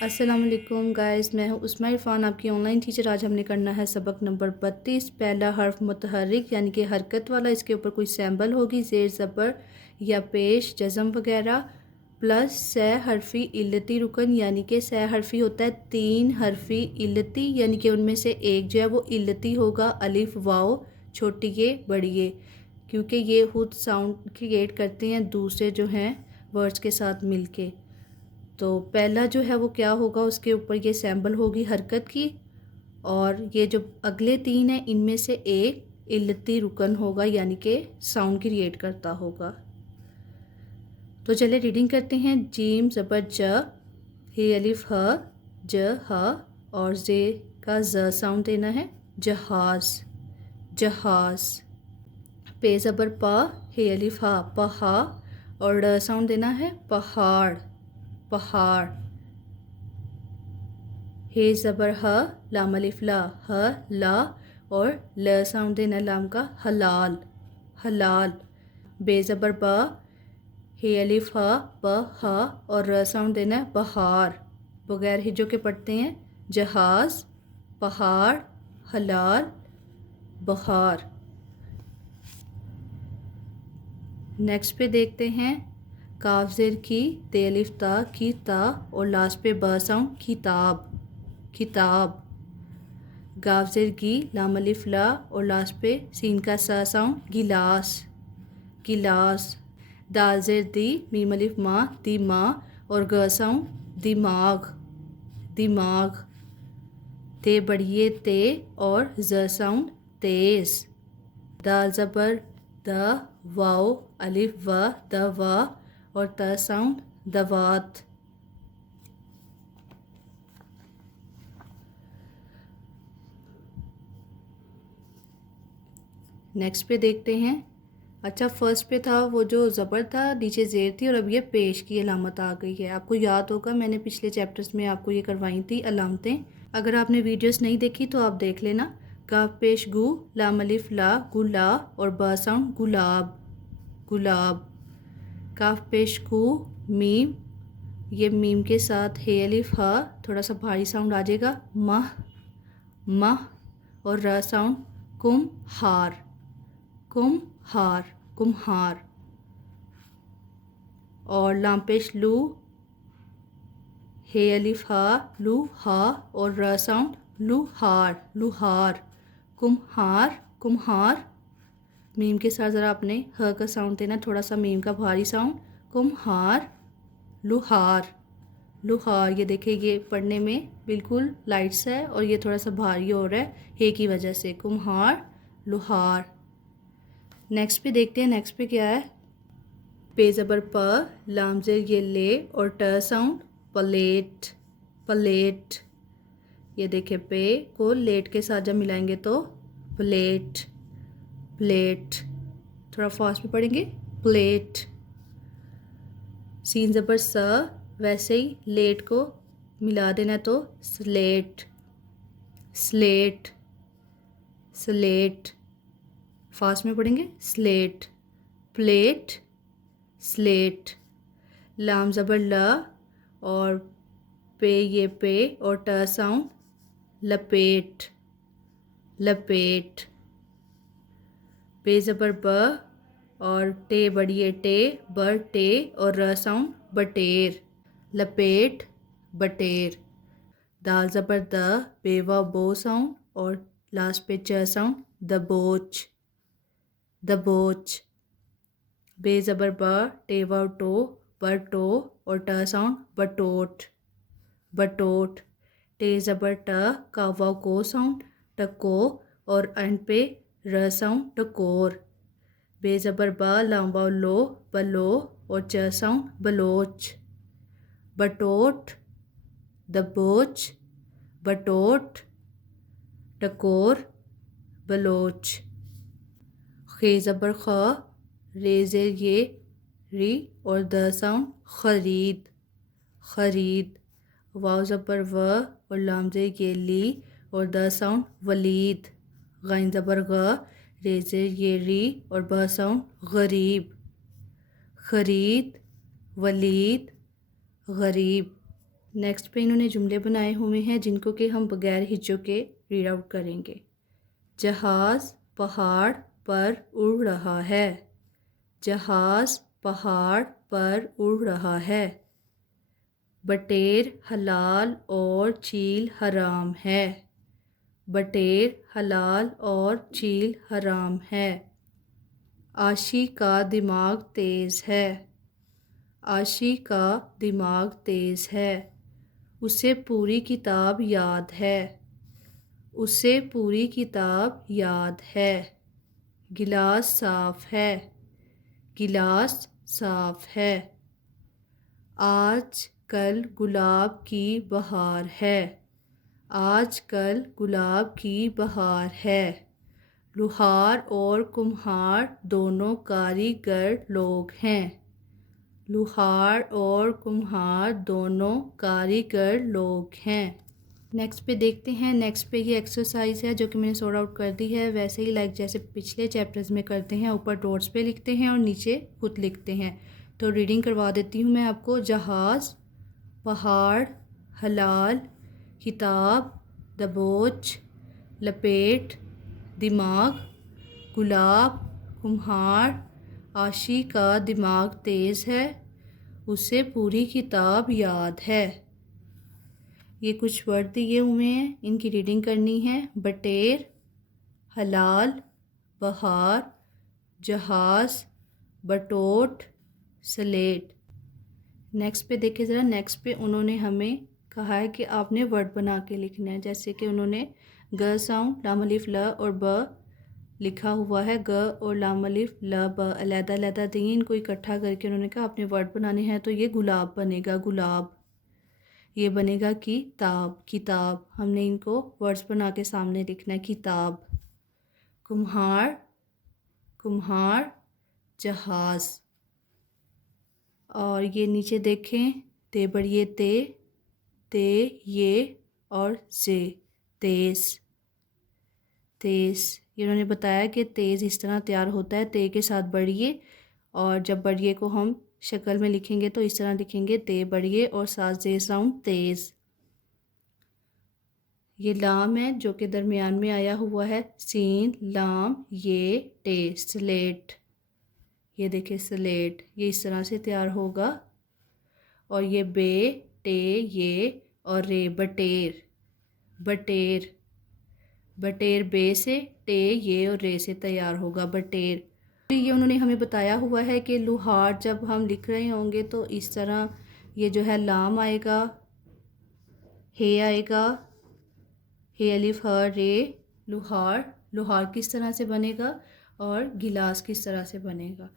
अस्सलाम वालेकुम गाइस, मैं हूँ उस्मा इरफान, आपकी ऑनलाइन टीचर। आज हमने करना है सबक नंबर 32। पहला हर्फ मुतहर्रिक यानी कि हरकत वाला, इसके ऊपर कोई सैम्बल होगी, ज़ेर ज़बर या पेश जज़म वगैरह, प्लस से हरफी इल्लती रुकन यानी कि से हरफी होता है 3 हरफी इल्लती, यानी कि उनमें से एक जो है वो इल्लती होगा, अलिफ वाओ, छोटी ये बड़ी ये, क्योंकि ये खुद साउंड क्रिएट करते हैं दूसरे जो हैं वर्ड्स के साथ मिलके। तो पहला जो है वो क्या होगा, उसके ऊपर ये सैम्बल होगी हरकत की, और ये जो अगले 3 हैं इनमें से एक इल्लती रुकन होगा यानी कि साउंड क्रिएट करता होगा। तो चले रीडिंग करते हैं। जीम ज़बर ज, हे अलिफ ह, ज ह, और जे का ज साउंड देना है, जहाज जहाज। पे ज़बर पा, हे अलिफ हा, पहा, और ड साउंड देना है, पहाड़ पहाड़। हे ज़बर ह, लाम अलिफ ला, ह ला, और ल साउंड देना लाम का, हलाल हलाल। बे ज़बर बा, हे अलिफ ह, ब हा, और र साउंड देना है, बहार। बगैर हिजों के पढ़ते हैं, जहाज, पहाड़, हलाल, बहार। नेक्स्ट पे देखते हैं, काफ ज़ेर की, ते अलिफ ता, की ता, और लास्ट पे ब साउंड, किताब किताब। गाफ ज़ेर गी, लाम अलिफ ला, और लास्ट पे सीन का सा साउंड, गिलास गिलास। दाल ज़ेर दी, मीम अलिफ माँ, दिमा, और ग साउंड, दिमाग दिमाग। ते बढ़िए ते, और ज साउंड, तेज़। दाल ज़बर द, वाओ अलिफ व, दवा, और त साउंड, दवात। नेक्स्ट पे देखते हैं। अच्छा, फर्स्ट पे था वो जो ज़बर था, नीचे ज़ेर थी, और अब ये पेश की अलामत आ गई है। आपको याद होगा मैंने पिछले चैप्टर्स में आपको ये करवाई थी अलामतें। अगर आपने वीडियोस नहीं देखी तो आप देख लेना। काफ पेश गु, लाम अलिफ ला, गुला, और ब साउंड, गुलाब गुलाब। काफ पेश कु, मीम, ये मीम के साथ हे अलिफ हा, थोड़ा सा भारी साउंड आ जाएगा, मह मह, और र साउंड, कुम हार कुम्हार कुम्हार। और लाम पेश लू, हे अलिफ हा, लू हा, और र साउंड, लुहार लुहार। कुम्हार कुम्हार। मीम के साथ ज़रा आपने ह का साउंड देना, थोड़ा सा मीम का भारी साउंड, कुम्हार लुहार लुहार। ये देखिए, ये पढ़ने में बिल्कुल लाइट्स है, और ये थोड़ा सा भारी हो रहा है हे की वजह से, कुम्हार लुहार। नेक्स्ट पे देखते हैं, नेक्स्ट पे क्या है। पे ज़बर प, लाम ज़ेर ये ले, और ट साउंड, प्लेट प्लेट। ये देखिए, पे को लेट के साथ जब मिलाएंगे तो प्लेट प्लेट। थोड़ा फास्ट में पढ़ेंगे, प्लेट। सीन ज़बर स, वैसे ही लेट को मिला देना तो स्लेट स्लेट स्लेट। फास्ट में पढ़ेंगे, स्लेट प्लेट स्लेट। लाम ज़बर ल, और पे ये पे, और ट साउंड, लपेट लपेट। पे ज़बर ब, और टे बढ़िए टे, बर टे, और र साउंड, बटेर लपेट बटेर। दाल ज़बर द, बेवा बो साउंड, और लास्ट पे च साउंड, दबोच दबोच। बे ज़बर ब, टेवा टो, बर टो, और ट साउंड, बटोट बटोट। टे ज़बर ट, कावा को साउंड, टको, और एंड पे र साउंड, टकोर। बे ज़बर बा, लाम्बा लो, बलो, और च साउंड, बलोच बटोट दबोच बटोट टकोर बलोच। खे ज़बर ख, रे ज़ेर ये, री, और द साउंड, खरीद खरीद। वाव ज़बर व, और लाम ज़ेर ये ली, और द साउंड, वलीद। गैन ज़बर ग, रे ज़ेर ये री, और ब साउंड, गरीब खरीद वलीद गरीब। नेक्स्ट पे इन्होंने जुमले बनाए हुए हैं जिनको कि हम बगैर हिज्जों के रीड आउट करेंगे। जहाज़ पहाड़ पर उड़ रहा है। जहाज़ पहाड़ पर उड़ रहा है। बटेर हलाल और चील हराम है। बटेर हलाल और चील हराम है। आशी का दिमाग तेज़ है। आशी का दिमाग तेज़ है। उसे पूरी किताब याद है। उसे पूरी किताब याद है। गिलास साफ़ है। गिलास साफ़ है। आज कल गुलाब की बहार है। आज कल गुलाब की बहार है। लुहार और कुम्हार दोनों कारीगर लोग हैं। लुहार और कुम्हार दोनों कारीगर लोग हैं। नेक्स्ट पे देखते हैं। नेक्स्ट पे ये एक्सरसाइज है जो कि मैंने सॉर्ट आउट कर दी है, वैसे ही लाइक जैसे पिछले चैप्टर्स में करते हैं। ऊपर डॉट्स पे लिखते हैं और नीचे खुद लिखते हैं। तो रीडिंग करवा देती हूँ मैं आपको। जहाज़, पहाड़, हलाल, किताब, दबोच, लपेट, दिमाग, गुलाब, कुम्हार। आशी का दिमाग तेज़ है। उसे पूरी किताब याद है। ये कुछ वर्ड दिए हुए हैं, इनकी रीडिंग करनी है। बटेर, हलाल, बहार, जहाज़, बटोट, स्लेट। नेक्स्ट पे देखिए ज़रा। नेक्स्ट पे उन्होंने हमें कहा है कि आपने वर्ड बना के लिखना है। जैसे कि उन्होंने ग साउंड, लाम अलिफ ल और ब लिखा हुआ है। ग और लाम अलिफ ल ब अलहदा अलहदा दिए, इनको इकट्ठा करके उन्होंने कहा आपने वर्ड बनाने हैं। तो ये गुलाब बनेगा, गुलाब। ये बनेगा किताब, किताब। हमने इनको वर्ड्स बना के सामने लिखना है। किताब। कुम्हार, कुम्हार, जहाज़। और ये नीचे देखें, ते बड़िए ते ये और जे, तेज़, तेज़। ये उन्होंने बताया कि तेज़ इस तरह तैयार होता है, ते के साथ बढ़िए। और जब बढ़िए को हम शक्ल में लिखेंगे तो इस तरह लिखेंगे, ते बढ़िए और साथ जे साउंड, तेज़। ये लाम है जो कि दरमियान में आया हुआ है। सीन, लाम, ये टे, स्लेट। ये देखिए स्लेट, ये इस तरह से तैयार होगा। और ये बे, टे, ये और रे, बटेर, बटेर। बटेर बे से, टे, ये और रे से तैयार होगा, बटेर। ये उन्होंने हमें बताया हुआ है कि लुहार जब हम लिख रहे होंगे तो इस तरह ये जो है लाम आएगा, हे आएगा, हे अलिफ ह रे, लुहार। लुहार किस तरह से बनेगा और गिलास किस तरह से बनेगा।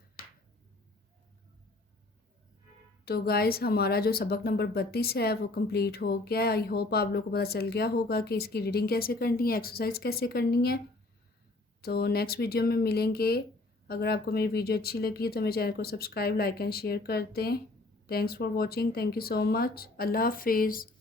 तो गाइस हमारा जो सबक नंबर 32 है वो कंप्लीट हो गया है। आई होप आप लोगों को पता चल गया होगा कि इसकी रीडिंग कैसे करनी है, एक्सरसाइज कैसे करनी है। तो नेक्स्ट वीडियो में मिलेंगे। अगर आपको मेरी वीडियो अच्छी लगी तो मेरे चैनल को सब्सक्राइब, लाइक एंड शेयर कर दें। Thanks for watching. Thank you so much. अल्लाह हाफिज़।